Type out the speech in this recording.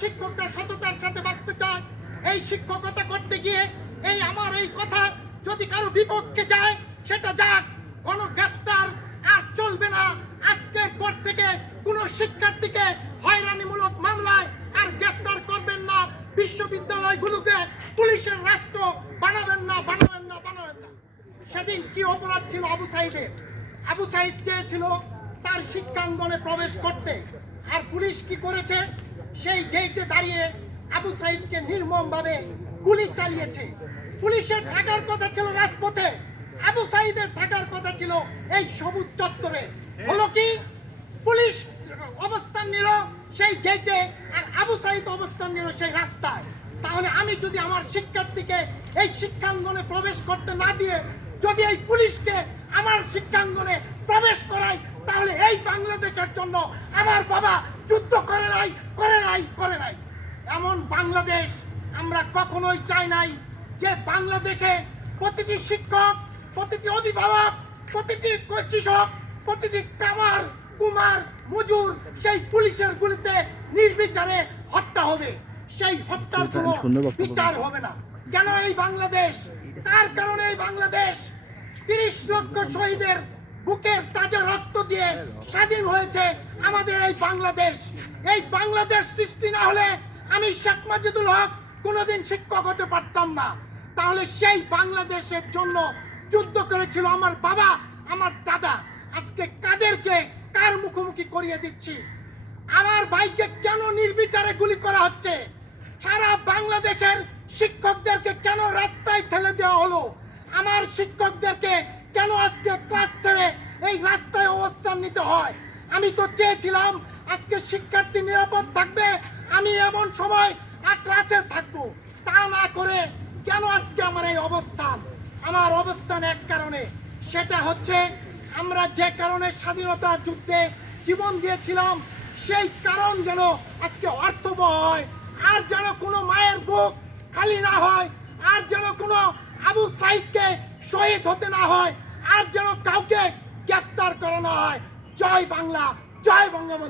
শিক্ষকরা সততার সাথে বাঁচতে চায়। এই শিক্ষকতা করতে গিয়ে এই আমার এই কথা যদি কারও বিপক্ষে যায়, সেটা যাক, কোনো গ্রেফতার আর চলবে না। আজকের পর থেকে কোনো শিক্ষার্থীকে হয়রানিমূলক মামলায় আর গ্রেফতার করবেন না। বিশ্ববিদ্যালয়গুলোকে পুলিশের রাষ্ট্র বানাবেন না বানাবেন না বানাবেন না। সেদিন কি অপরাধ ছিল আবু সাইদের? আবু সাইদ চেয়েছিল তার শিক্ষাঙ্গনে প্রবেশ করতে। আর পুলিশ কি করেছে? সেই গেটে দাঁড়িয়ে আবু সাইদকে নির্মমভাবে গুলি চালিয়েছে। পুলিশের থাকার কথা ছিল রাজপথে। আবু সাইদের থাকার কথা ছিল এই সবুজ চত্বরে। হলো কি? পুলিশ অবস্থান নিল সেই গেটে আর আবু সাইদ অবস্থান নিল সেই রাস্তায়। তাহলে আমি যদি আমার শিক্ষার্থীকে এই শিক্ষাঙ্গনে প্রবেশ করতে না দিয়ে যদি এই পুলিশকে আমার শিক্ষাঙ্গনে প্রবেশ করাই, তাহলে এই বাংলাদেশের জন্য আমার বাবা যুদ্ধ করে নাই করে নাই করে নাই। এমন বাংলাদেশ আমরা কখনোই চাই নাই যে বাংলাদেশে প্রতিটি শিক্ষক প্রতিটি অভিভাবক প্রতিটি কৃষক প্রতিটি কামার কুমার মজুর সেই পুলিশের গুলিতে নির্বিচারে হত্যা হবে। সেই হত্যার কোনো বিচার হবে না। কেন এই বাংলাদেশ? কার কারণে এই বাংলাদেশ? তিরিশ লক্ষ শহীদের বুকের তাজা রক্ত দিয়ে স্বাধীন হয়েছে আমাদের এই বাংলাদেশ। এই বাংলাদেশ সৃষ্টি না হলে আমি শেখ মাজিদুল হক কোনোদিন শিক্ষক হতে পারতাম না। তাহলে সেই বাংলাদেশের জন্য যুদ্ধ করেছিল আমার বাবা আমার দাদা। আজকে কাদেরকে কার মুখোমুখি করিয়ে দিচ্ছি? আমার ভাইকে কেন নির্বিচারে গুলি করা হচ্ছে? সারা বাংলাদেশের শিক্ষকদেরকে কেন রাস্তায় ঠেলে দেওয়া হলো? আমার শিক্ষকদেরকে কেন আজকে ক্লাস ছেড়ে এই রাস্তায় অবস্থান নিতে হয়? আমি তো চেয়েছিলাম আজকে শিক্ষার্থী নিরাপদ থাকবে, আমি এমন সময় আর ক্লাসে থাকব। তা না করে কেন আজকে আমার এই অবস্থান? আমার অবস্থান এক কারণে, সেটা হচ্ছে আমরা যে কারণে স্বাধীনতা যুদ্ধে জীবন দিয়েছিলাম, সেই কারণ যেন আজকে অর্থবহ হয়। আর যেন কোনো মায়ের বুক খালি না হয়, আর যেন কোনো আবু সাইদকে শহীদ হতে না হয় আর যেন কাউকে গ্রেফতার করানো হয়। জয় বাংলা জয় বঙ্গবন্ধু।